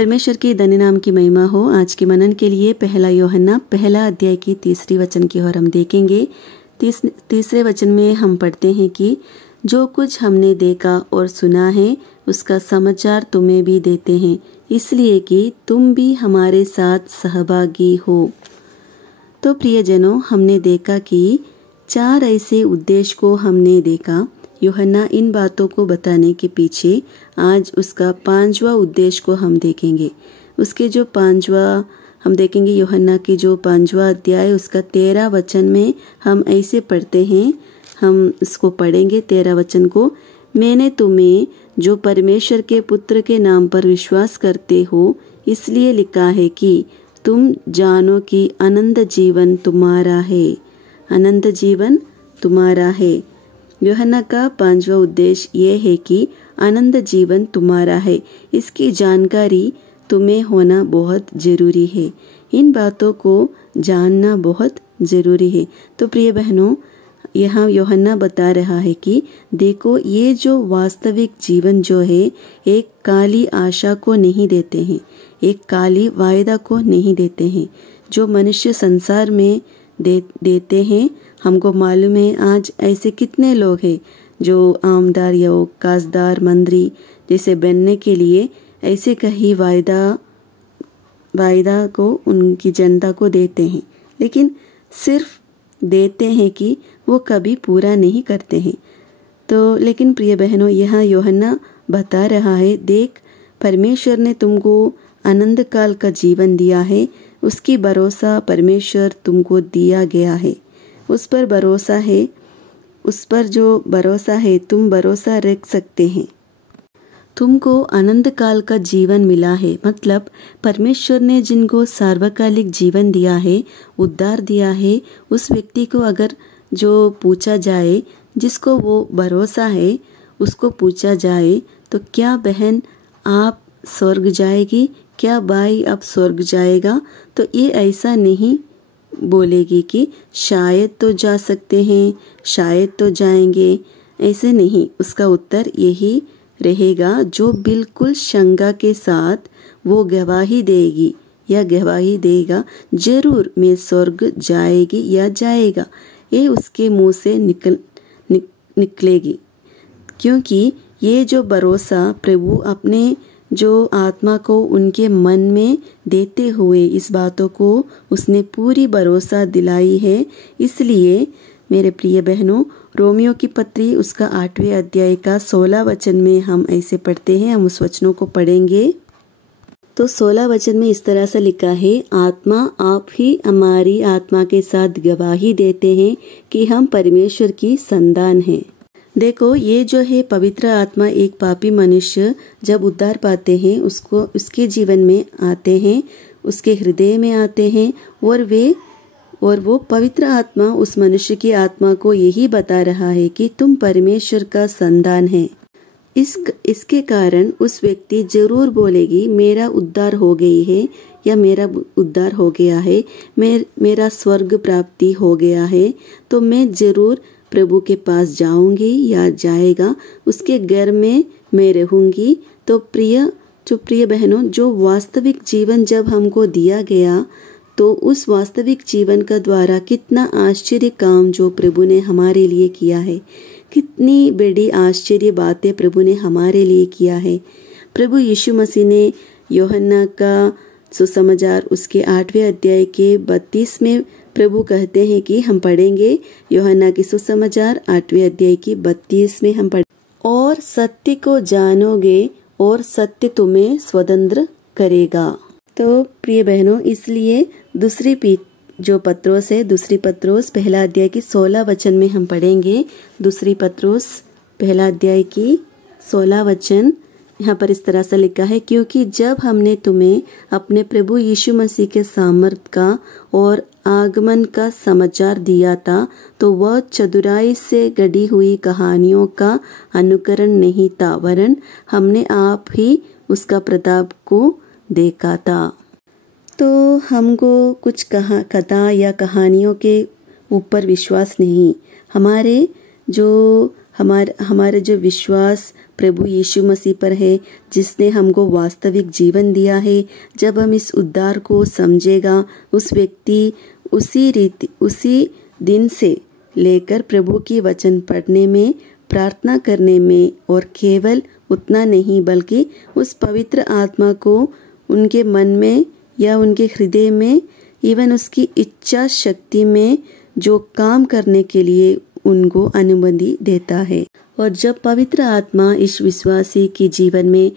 परमेश्वर के धन्य नाम की महिमा हो। आज के मनन के लिए पहला यूहन्ना पहला अध्याय की 3 वचन की ओर हम देखेंगे। तीसरे वचन में हम पढ़ते हैं कि जो कुछ हमने देखा और सुना है उसका समाचार तुम्हें भी देते हैं, इसलिए कि तुम भी हमारे साथ सहभागी हो। तो प्रियजनों, हमने देखा कि 4 ऐसे उद्देश्य को हमने देखा। यूहन्ना इन बातों को बताने के पीछे आज उसका 5वां उद्देश्य को हम देखेंगे। उसके जो 5वां हम देखेंगे, यूहन्ना की जो 5वां अध्याय उसका 13 वचन में हम ऐसे पढ़ते हैं। हम इसको पढ़ेंगे 13 वचन को। मैंने तुम्हें जो परमेश्वर के पुत्र के नाम पर विश्वास करते हो इसलिए लिखा है कि तुम जानो कि अनंत जीवन तुम्हारा है। अनंत जीवन तुम्हारा है। यूहन्ना का 5वां उद्देश्य ये है कि अनंत जीवन तुम्हारा है। इसकी जानकारी तुम्हें होना बहुत जरूरी है। इन बातों को जानना बहुत जरूरी है। तो प्रिय बहनों, यहाँ यूहन्ना बता रहा है कि देखो, ये जो वास्तविक जीवन जो है एक काली आशा को नहीं देते हैं, एक काली वायदा को नहीं देते हैं जो मनुष्य संसार में देते हैं। हमको मालूम है आज ऐसे कितने लोग हैं जो आमदार या काजदार मंत्री जैसे बनने के लिए ऐसे कहीं वायदा को उनकी जनता को देते हैं, लेकिन सिर्फ देते हैं कि वो कभी पूरा नहीं करते हैं। तो लेकिन प्रिय बहनों, यहाँ यूहन्ना बता रहा है, देख, परमेश्वर ने तुमको अनंत काल का जीवन दिया है। उसकी भरोसा परमेश्वर तुमको दिया गया है। उस पर भरोसा है, उस पर जो भरोसा है तुम भरोसा रख सकते हैं। तुमको अनंत काल का जीवन मिला है। मतलब परमेश्वर ने जिनको सार्वकालिक जीवन दिया है, उद्धार दिया है, उस व्यक्ति को अगर जो पूछा जाए, जिसको वो भरोसा है, उसको पूछा जाए तो क्या बहन आप स्वर्ग जाएगी, क्या भाई आप स्वर्ग जाएगा, तो ये ऐसा नहीं बोलेगी कि शायद तो जा सकते हैं, शायद तो जाएंगे, ऐसे नहीं। उसका उत्तर यही रहेगा जो बिल्कुल शंका के साथ वो गवाही देगी या गवाही देगा, जरूर मैं स्वर्ग जाएगी या जाएगा, ये उसके मुंह से निकलेगी। क्योंकि ये जो भरोसा प्रभु अपने जो आत्मा को उनके मन में देते हुए इस बातों को उसने पूरी भरोसा दिलाई है। इसलिए मेरे प्रिय बहनों, रोमियो की पत्री उसका 8वें अध्याय का 16 वचन में हम ऐसे पढ़ते हैं। हम उस वचनों को पढ़ेंगे। तो 16 वचन में इस तरह से लिखा है, आत्मा आप ही हमारी आत्मा के साथ गवाही देते हैं कि हम परमेश्वर की संतान हैं। देखो, ये जो है पवित्र आत्मा एक पापी मनुष्य जब उद्धार पाते हैं उसको उसके जीवन में आते हैं, उसके हृदय में आते हैं और वो पवित्र आत्मा उस मनुष्य की आत्मा को यही बता रहा है कि तुम परमेश्वर का संतान है। इसके कारण उस व्यक्ति जरूर बोलेगी मेरा उद्धार हो गई है या मेरा उद्धार हो गया है, मेरा स्वर्ग प्राप्ति हो गया है, तो मैं जरूर प्रभु के पास जाऊंगी या जाएगा, उसके घर में मैं रहूंगी। तो प्रिय बहनों, जो वास्तविक जीवन जब हमको दिया गया तो उस वास्तविक जीवन का द्वारा कितना आश्चर्य काम जो प्रभु ने हमारे लिए किया है, कितनी बड़ी आश्चर्य बातें प्रभु ने हमारे लिए किया है। प्रभु यीशु मसीह ने यूहन्ना का सुसमाचार उसके 8वें अध्याय के 32 में प्रभु कहते हैं कि हम पढ़ेंगे यूहन्ना की सुसमाचार 8वें अध्याय की 32 में हम पढ़ेंगे, और सत्य को जानोगे और सत्य तुम्हें स्वतंत्र करेगा। तो प्रिय बहनों, इसलिए दूसरी पत्रोस पहला अध्याय की 16 वचन में हम पढ़ेंगे। दूसरी पत्रोस पहला अध्याय की 16 वचन यहाँ पर इस तरह से लिखा है, क्योंकि जब हमने तुम्हें अपने प्रभु यीशु मसीह के सामर्थ का और आगमन का समाचार दिया था तो वह चतुराई से गढ़ी हुई कहानियों का अनुकरण नहीं था, वरन हमने आप ही उसका प्रताप को देखा था। तो हमको कुछ कथा या कहानियों के ऊपर विश्वास नहीं। हमारा जो विश्वास प्रभु यीशु मसीह पर है, जिसने हमको वास्तविक जीवन दिया है, जब हम इस उद्धार को समझेगा, उस व्यक्ति उसी दिन से लेकर प्रभु की वचन पढ़ने में, प्रार्थना करने में, और केवल उतना नहीं बल्कि उस पवित्र आत्मा को उनके मन में या उनके हृदय में, इवन उसकी इच्छा शक्ति में जो काम करने के लिए उनको अनुमति देता है। और जब पवित्र आत्मा इस विश्वासी की जीवन में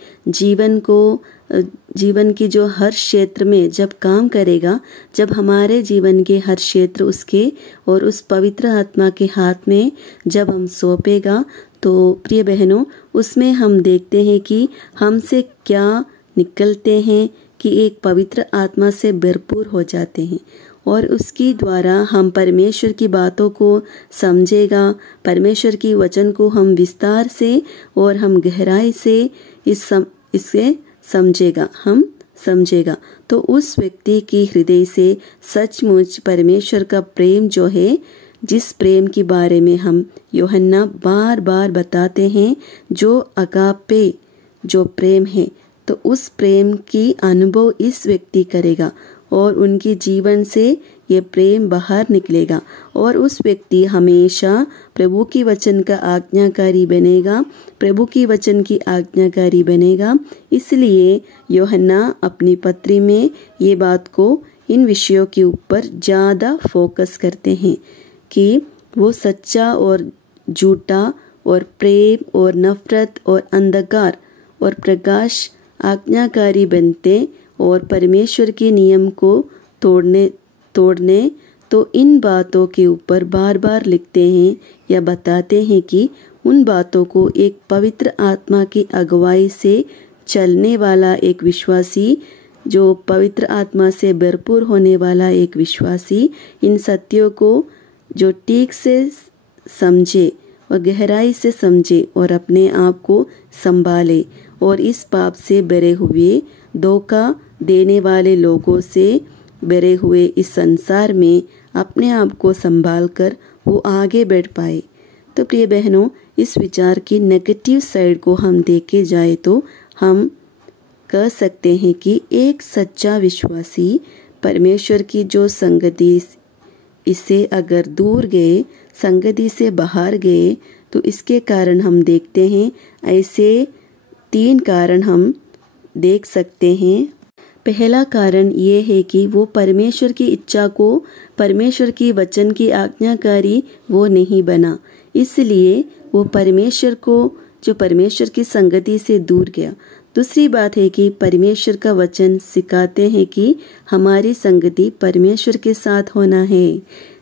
जीवन की जो हर क्षेत्र में जब काम करेगा, जब हमारे जीवन के हर क्षेत्र उसके और उस पवित्र आत्मा के हाथ में जब हम सौंपेगा, तो प्रिय बहनों, उसमें हम देखते हैं कि हमसे क्या निकलते हैं कि एक पवित्र आत्मा से भरपूर हो जाते हैं और उसकी द्वारा हम परमेश्वर की बातों को समझेगा, परमेश्वर की वचन को हम विस्तार से और हम गहराई से इसे समझेगा तो उस व्यक्ति की हृदय से सचमुच परमेश्वर का प्रेम जो है, जिस प्रेम के बारे में हम यूहन्ना बार बार बताते हैं, जो अगापे जो प्रेम है, तो उस प्रेम की अनुभव इस व्यक्ति करेगा और उनके जीवन से ये प्रेम बाहर निकलेगा और उस व्यक्ति हमेशा प्रभु की वचन का आज्ञाकारी बनेगा, प्रभु की वचन की आज्ञाकारी बनेगा। इसलिए यूहन्ना अपनी पत्री में ये बात को, इन विषयों के ऊपर ज़्यादा फोकस करते हैं कि वो सच्चा और झूठा और प्रेम और नफरत और अंधकार और प्रकाश आज्ञाकारी बनते और परमेश्वर के नियम को तोड़ने तो इन बातों के ऊपर बार बार लिखते हैं या बताते हैं कि उन बातों को एक पवित्र आत्मा की अगुवाई से चलने वाला एक विश्वासी, जो पवित्र आत्मा से भरपूर होने वाला एक विश्वासी, इन सत्यों को जो ठीक से समझे और गहराई से समझे और अपने आप को संभाले और इस पाप से भरे हुए, धोखा देने वाले लोगों से भरे हुए इस संसार में अपने आप को संभाल कर वो आगे बढ़ पाए। तो प्रिय बहनों, इस विचार की नेगेटिव साइड को हम देखे जाए तो हम कह सकते हैं कि एक सच्चा विश्वासी परमेश्वर की जो संगति इससे अगर दूर गए, संगति से बाहर गए, तो इसके कारण हम देखते हैं, ऐसे 3 कारण हम देख सकते हैं। पहला कारण ये है कि वो परमेश्वर की इच्छा को, परमेश्वर की वचन की आज्ञाकारी वो नहीं बना, इसलिए वो परमेश्वर को, जो परमेश्वर की संगति से दूर गया। दूसरी बात है कि परमेश्वर का वचन सिखाते हैं कि हमारी संगति परमेश्वर के साथ होना है,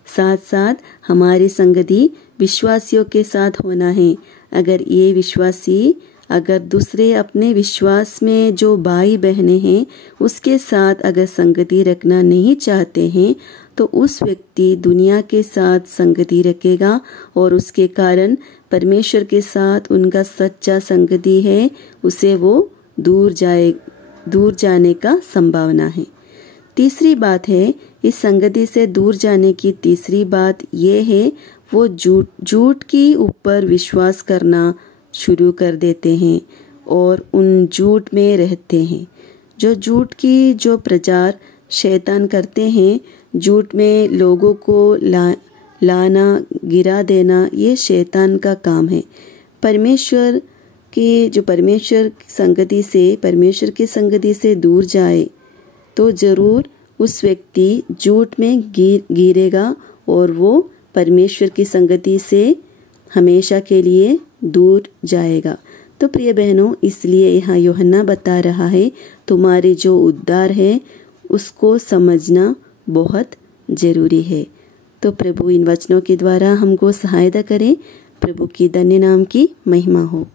साथ साथ हमारी संगति विश्वासियों के साथ होना है। अगर ये विश्वासी अगर दूसरे अपने विश्वास में जो भाई बहनें हैं उसके साथ अगर संगति रखना नहीं चाहते हैं, तो उस व्यक्ति दुनिया के साथ संगति रखेगा और उसके कारण परमेश्वर के साथ उनका सच्चा संगति है, उसे वो दूर जाने का संभावना है। तीसरी बात है, इस संगति से दूर जाने की तीसरी बात ये है, वो झूठ के ऊपर विश्वास करना शुरू कर देते हैं और उन झूठ में रहते हैं। जो झूठ की जो प्रचार शैतान करते हैं, झूठ में लोगों को लाना, गिरा देना, ये शैतान का काम है। परमेश्वर की संगति से दूर जाए तो जरूर उस व्यक्ति झूठ में गिरेगा और वो परमेश्वर की संगति से हमेशा के लिए दूर जाएगा। तो प्रिय बहनों, इसलिए यहाँ यूहन्ना बता रहा है, तुम्हारे जो उद्धार है उसको समझना बहुत जरूरी है। तो प्रभु इन वचनों के द्वारा हमको सहायता करें। प्रभु की धन्य नाम की महिमा हो।